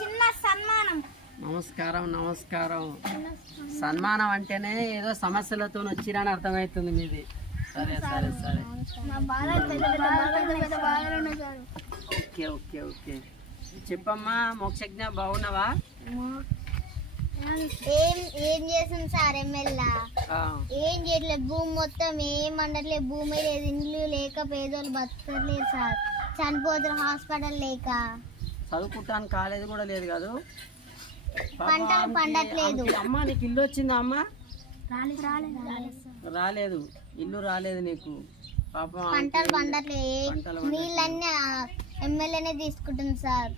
చిన్న సన్మానం. నమస్కారం. సన్మానం అంటేనే ఏదో సమస్యలతో వచ్చిరని అర్థమవుతుంది మీది. సరే. ఓకే. చెప్పమ్మా మోక్షజ్ఞ, బాగున్నావా? ఏం చేసాం సార్ ఎమ్మెల్యే? ఏం చేయట్లేదు. భూమి మొత్తం ఏం అండట్లేదు. భూమి లేదు, ఇండ్లు లేక పేదోళ్ళు బతకట్లేదు సార్. చనిపోతారు హాస్పిటల్ లేక. చదువుకుంటాను కాలేజ్ కూడా లేదు కాదు. పంటలు పండట్లేదు. అమ్మా నీకు ఇల్లు వచ్చిందా? అమ్మా రాలేదు. ఇల్లు రాలేదు నీకు. పాపం పంటలు పండట్లేదు. నీళ్ళన్నీ ఎమ్మెల్యేనే తీసుకుంటుంది సార్.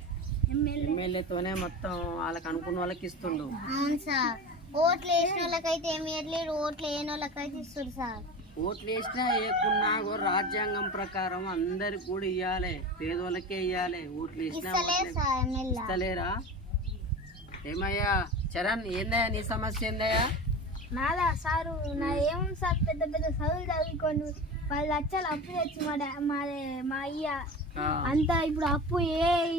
ఎమ్మెల్యేతోనే మొత్తం వాళ్ళకి అనుకున్న వాళ్ళకి ఇస్తుండు. అవును సార్. ఓట్లు వేసిన వాళ్ళకైతే ఏమి ఇవ్వట్లేదు, ఓట్లు వేయని వాళ్ళకైతే ఇస్తారు సార్. ఓట్లు వేసినా వేయకున్నా కూడా రాజ్యాంగం ప్రకారం అందరికి కూడా ఇవ్వాలి, పేదోళ్ళకే ఇవ్వాలి. ఓట్లు వేసినా ఇస్తలేరా? ఏమయ్యా చరణ్, ఏందయ్యా నీ సమస్య? ఏందయ్యా నాదా సారు? నా ఏముంది సార్, పెద్ద చదువులు చదువుకొని 10 లక్షలు అప్పు తెచ్చి మా అయ్య అంతా ఇప్పుడు అప్పు.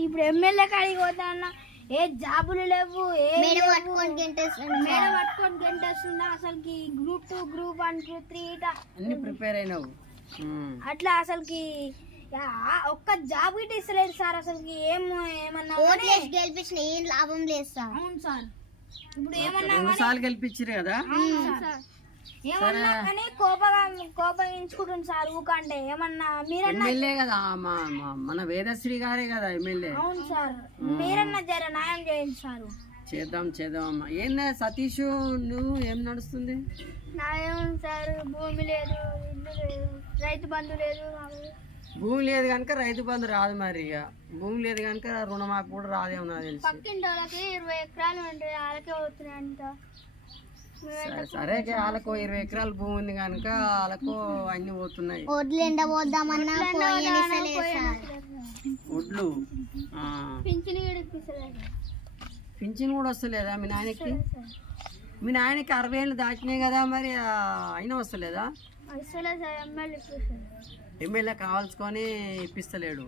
ఇప్పుడు ఎమ్మెల్యే కాడికి పోతా అన్న ఏ జాబులు లేవు. మేడం పట్టుకొని గంటేస్తుందా అసలుకి? గ్రూప్ 2, గ్రూప్ 1, గ్రూప్ 3 అన్ని ప్రిపేర్ అయినావు. అట్లా అసలుకి ఒక్క జాబ్ గిట్ట ఇస్తలేదు సార్. అసలుకి ఏమన్నా గెలిపించిన ఏం లాభం లేదు సార్. అవును సార్. ఇప్పుడు ఏమన్నా గెలిపించారు కదా. ఏమన్నా కానీ కోపగించుకుంటుంది సార్. ఊకంటే ఏమన్నా ఎమ్మెల్యే కదా, మన వేదశ్రీ గారే కదా ఎమ్మెల్యే. అవును సార్. మీరన్నా జర న్యాయం చేయండి సార్. చేద్దాం అమ్మా. ఏందా సతీష్, నువ్వు ఏం నడుస్తుంది? న్యాయం సార్. భూమి లేదు, ఇల్లు లేదు, రైతు బంధు లేదు. భూమి లేదు కనుక రైతు బంధు రాదు. మరి ఇక భూమి లేదు కనుక రుణమాఫీ కూడా రాదేమో నాకు తెలిసి. పక్కింటి వాళ్ళకి 20 ఎకరాలు ఉంటాయి, వాళ్ళకే అవుతున్నాయి అంట. సరే వాళ్ళకు 20 ఎకరాల భూమి ఉంది కనుక వాళ్ళకు అన్ని పోతున్నాయి. ఒడ్లు పింఛన్ కూడా వస్తలేదా మీ నాయనకి? మీ నాయనకి 60 ఏళ్ళు దాటినాయి కదా, మరి అయినా వస్తలేదా? ఎమ్మెల్యే కావాల్సుకొని ఇప్పిస్తలేడు.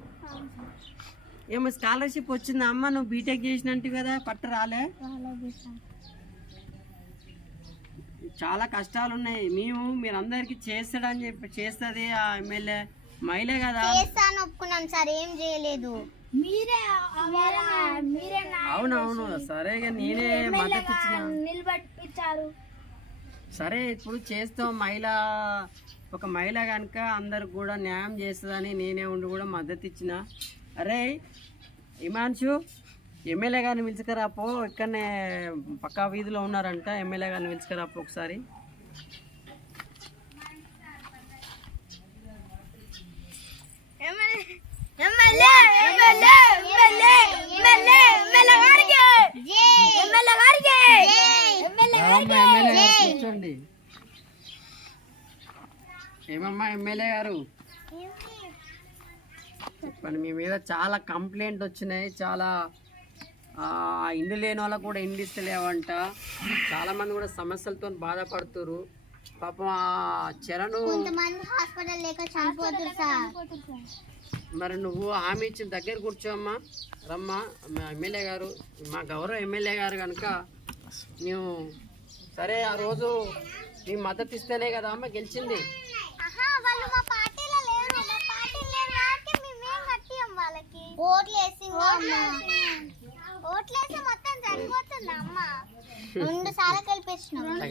ఏమో స్కాలర్షిప్ వచ్చిందా అమ్మ? నువ్వు బీటెక్ చేసినట్టు కదా, పట్ట రాలే? చాలా కష్టాలు ఉన్నాయి. మీరందరికి చేస్తాడని చెప్పి చేస్తుంది ఆ ఎమ్మెల్యే. మహిళ కదా. ఒప్పుకున్నాం సార్, ఏం చేయలేదు. అవునవును. సరే నేనే మద్దతు నిలబెట్టించారు. సరే ఇప్పుడు చేస్తాం. ఒక మహిళ కనుక అందరికి కూడా న్యాయం చేస్తుందని నేనే ఉండి కూడా మద్దతు ఇచ్చిన. అరే హిమాంశు, ఎమ్మెల్యే గారిని పిలుచుకరాపో. ఇక్కడనే పక్కా వీధిలో ఉన్నారంట. ఎమ్మెల్యే గారిని పిలుచుకరాపో ఒకసారి. కూర్చోండి. ఏమమ్మా ఎమ్మెల్యే గారు చెప్పండి. మీ మీద చాలా కంప్లైంట్ వచ్చినాయి. చాలా ఇండ్లు లేని వాళ్ళకు కూడా ఇండ్లు ఇస్తలేవంట. చాలా మంది కూడా సమస్యలతో బాధపడుతున్నారు. పాపం ఆ చరణ్ మరి నువ్వు హామీ ఇచ్చిన దగ్గర కూర్చోమ్మా. రమ్మా ఎమ్మెల్యే గారు, మా గౌరవ ఎమ్మెల్యే గారు కనుక నువ్వు సరే ఆ రోజు నీ మద్దతు ఇస్తేనే కదా అమ్మ గెలిచింది. ఓట్లేసి మొత్తం సరిపోతుంది అమ్మ. 2 సార్లు కలిపేసిన.